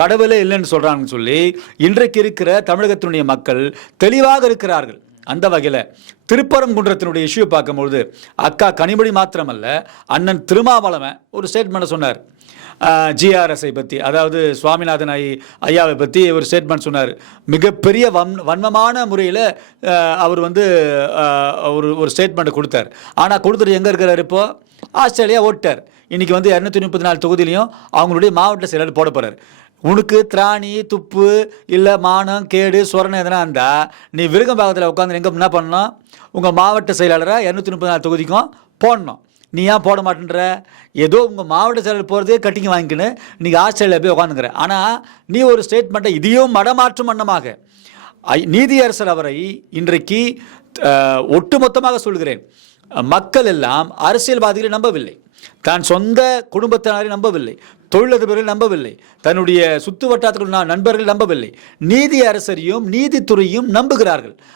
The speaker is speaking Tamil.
கடவுளே இல்லைன்னு சொல்கிறாங்கன்னு சொல்லி இன்றைக்கு இருக்கிற தமிழகத்தினுடைய மக்கள் தெளிவாக இருக்கிறார்கள். அந்த வகையில் திருப்பரங்குன்றத்தினுடைய இஷ்யூ பார்க்கும்பொழுது அக்கா கனிமொழி மாத்திரமல்ல அண்ணன் திருமாவளவன் ஒரு ஸ்டேட்மெண்ட்டை சொன்னார். ஜிஆர்எஸ்ஐ பற்றி அதாவது சுவாமிநாதன் ஐ ஐயாவை பற்றி ஒரு ஸ்டேட்மெண்ட் சொன்னார். மிகப்பெரிய வன் வன்மமான முறையில் அவர் வந்து ஒரு ஒரு ஸ்டேட்மெண்ட்டை கொடுத்தார். ஆனால் கொடுத்துட்டு எங்கே இருக்கிறார் இப்போது ஆஸ்திரேலியா ஓட்டார். இன்றைக்கி வந்து இரநூத்தி முப்பத்தி நாலு தொகுதியிலையும் அவங்களுடைய மாவட்ட செயலர் போட போகிறார் உனக்கு திராணி துப்பு இல்லை மானம் கேடு சுரணம் எதனா இருந்தால் நீ விருகம்பாக்கத்தில் உட்காந்து எங்கே என்ன பண்ணணும்? உங்கள் மாவட்ட செயலாளரை இரநூத்தி முப்பது நாலு தொகுதிக்கும் போடணும். நீ ஏன் போட மாட்டேன்ற? ஏதோ உங்கள் மாவட்ட செயலர் போகிறதே கட்டிங் வாங்கிக்கின்னு நீங்கள் ஆஸ்திரேலியா போய் உட்காந்துக்கிற ஆனால் நீ ஒரு ஸ்டேட்மெண்ட்டை இதையும் மடமாற்றும் வண்ணமாக. நீதியரசர் அவரை இன்றைக்கு ஒட்டுமொத்தமாக சொல்கிறேன். மக்கள் எல்லாம் அரசியல்வாதிகளை நம்பவில்லை. தான் சொந்த குடும்பத்தினரை நம்பவில்லை. தொழிலதிபர்கள் நம்பவில்லை. தன்னுடைய சுத்து வட்டாரத்தில் நண்பர்கள் நம்பவில்லை. நீதி அரசரையும் நீதித்துறையும் நம்புகிறார்கள்.